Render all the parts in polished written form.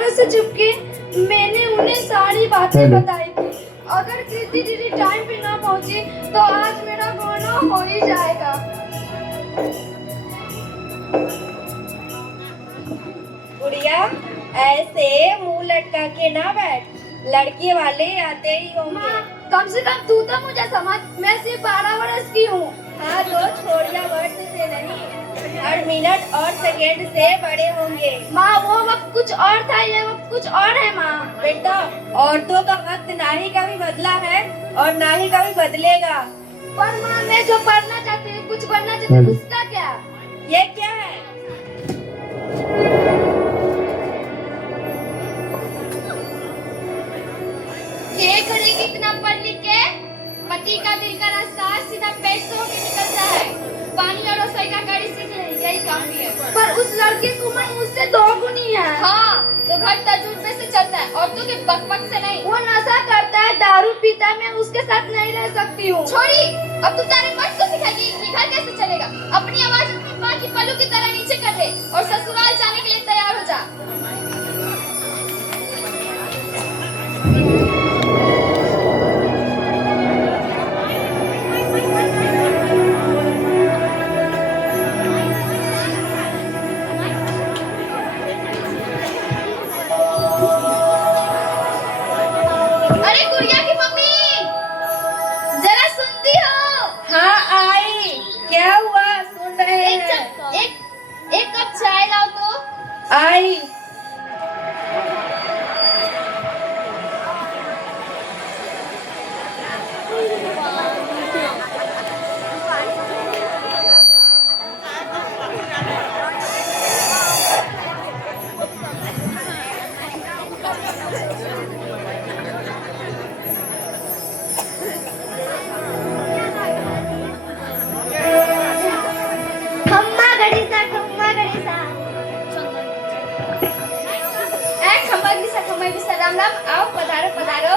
तरह से चुपके मैंने उन्हें सारी बातें बताई थी। अगर कृति दीदी टाइम पे ना पहुंची तो आज मेरा गाना हो ही जाएगा। गुड़िया, ऐसे मुंह लटका के ना बैठ, लड़के वाले आते ही होंगे। कम से कम तू तो मुझे समझ, मैं सिर्फ 12 वर्ष की हूँ। हाँ तो छोड़िया वर्ष से नहीं, हर मिनट और सेकेंड से बड़े होंगे। माँ वो वक्त कुछ और था, ये वक्त कुछ और है माँ। बेटा, औरतों का वक्त ना ही कभी बदला है और ना ही कभी बदलेगा। पर माँ मैं जो पढ़ना चाहती हूँ, कुछ बनना चाहती हूँ, उसका क्या? ये क्या है? ये करेगी इतना पढ़ लिख के पति का दिल का रास्ता सीधा पैसों में निकलता है। पानी और रसोई का गाड़ी सीख ले, यही काफी है। पर उस लड़के की उम्र मुझसे 2 गुनी है। हाँ, तो घर तजुर्बे से चलता है, औरतों के बकबक से नहीं। वो नशा करता है, दारू पीता है, मैं उसके साथ नहीं रह सकती हूँ। छोड़ी, अब तू तारे मर्द को सिखाएगी कि घर कैसे चलेगा। अपनी आवाज अपनी माँ की पल्लू की तरह नीचे कर ले और ससुराल जाने के लिए तैयार हो जा। अरे गुड़िया की मम्मी, जरा सुनती हो? हाँ आई, क्या हुआ? सुन रहे हैं। एक कप चाय लाओ तो। आई। राम राम, आओ पधारो पधारो।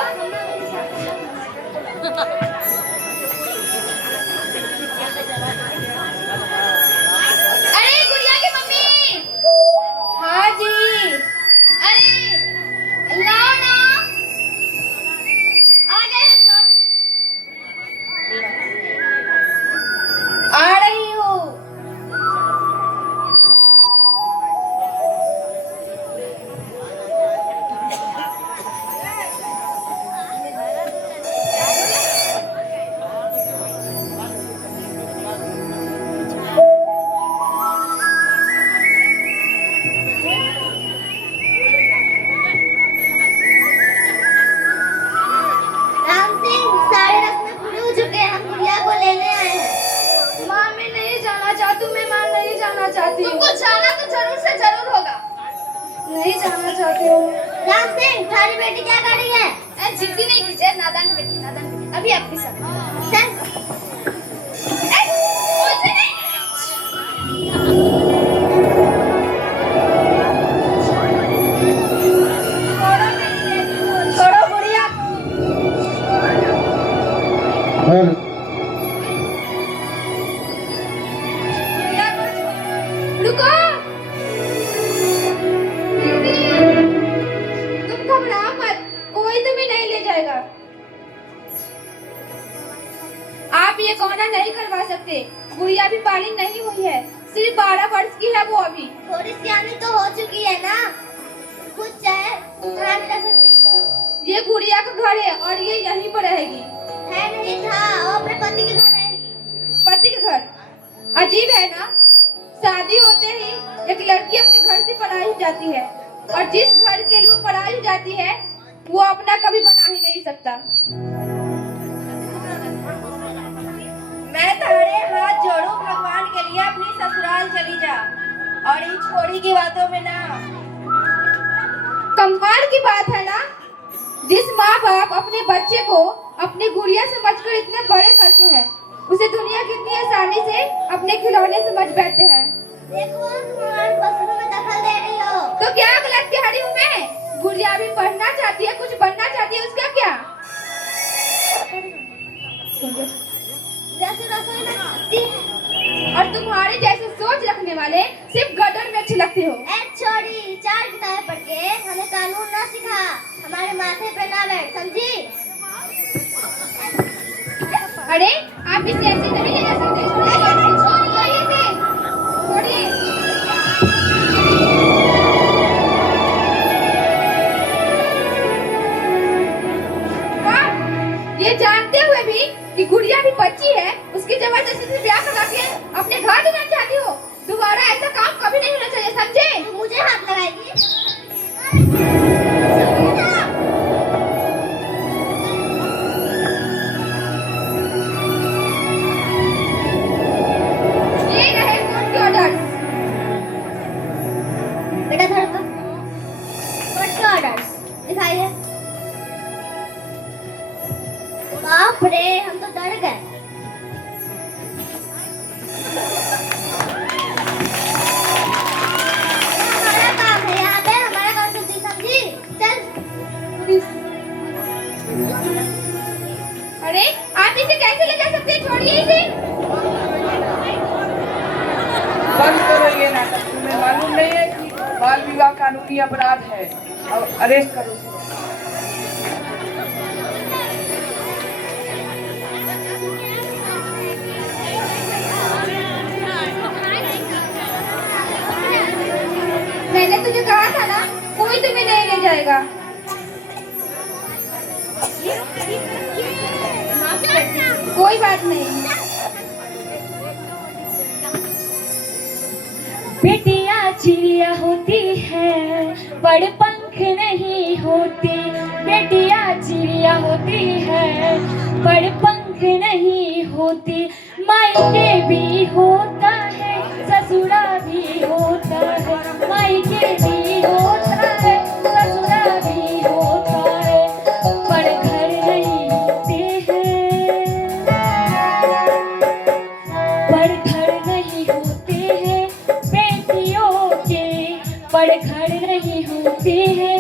अरे गुड़िया की मम्मी। हाँ जी। अरे लाओ ना, आ गए हैं सब। आ रही हूँ। तुमको जाना तो जरूर से जरूर होगा। नहीं जाना चाहती हूँ। राम सिंह, तुम्हारी बेटी क्या कर रही है? जिद्दी नहीं कीजिए, नादान बेटी, नादान बेटी। अभी आपके साथ। छोड़ो गुड़िया। रुको, तुम घबराओ मत, कोई तुम्हें नहीं ले जाएगा। आप ये गौना नहीं करवा सकते, गुड़िया भी बालिग नहीं हुई है, सिर्फ 12 वर्ष की है वो अभी। थोड़ी सियानी तो हो चुकी है ना, कुछ चाहे कहाँ नहीं रह सकती। ये गुड़िया का घर है और ये यहीं पर रहेगी। है नहीं था, वो अपने पति के घर रहेगी। पति के घर? अजीब है ना, शादी होते ही एक लड़की अपने घर से पराई जाती है और जिस घर के लिए वो पराई जाती है वो अपना कभी बना ही नहीं सकता। मैं तुम्हारे हाथ जोड़ू, भगवान के लिए अपनी ससुराल चली जा और इन छोरी की बातों में ना। कमाल की बात है ना, जिस माँ बाप अपने बच्चे को अपनी गुड़िया समझकर इतने बड़े करते हैं, उसे दुनिया कितनी आसानी से अपने खिलौने समझ बैठते हैं। देखो, तुम्हारे फसलों में दखल दे रही हो। तो क्या गलत कह रही हूँ मैं? गुड़िया भी पढ़ना चाहती है, कुछ बनना चाहती है, उसका क्या? जैसे रसोई में सकती है। और तुम्हारे जैसे सोच रखने वाले सिर्फ गदर में अच्छे लगते हो। छोड़ी चार किताबें पढ़ के हमें कानून ना सिखा, हमारे माथे पे ना बैठ, समझी? अरे आप इसे ऐसे नहीं ले जा सकते। छोड़िए इसे, छोड़िए। ये जानते हुए भी कि गुड़िया भी बच्ची है, उसकी जबरदस्ती से ब्याह करा के अपने घर देना चाहती हो। दोबारा ऐसा काम कभी नहीं होना चाहिए, समझे? तू मुझे हाथ लगाएगी? ये रहे कोर्ट के ऑर्डर्स। बेटा थोड़ा सा कोर्ट के ऑर्डर्स दिखाइए। बाप रे, हम तो डर गए। हमारा काम है यहाँ पे, हमारा काम तुम समझी? चल। अरे आप इसे कैसे ले जा सकते हैं? छोड़िए इसे। बंद करो ये नाटक। तुम्हें मालूम नहीं है कि बाल विवाह कानूनी अपराध है? और अरेस्ट करो उसे। मैंने तुझे कहा था ना, कोई तुम्हें नहीं ले जाएगा। कोई बात नहीं। बेटियां चिड़िया होती है पर पंख नहीं होती। बेटियां चिड़िया होती है पर पंख नहीं होती। मायके भी होता है, ससुरा भी होता है। मायके भी होता है, ससुरा भी होता है, पर घर नहीं होते हैं। पर घर नहीं होते हैं बेटियों के, पर घर नहीं होते हैं।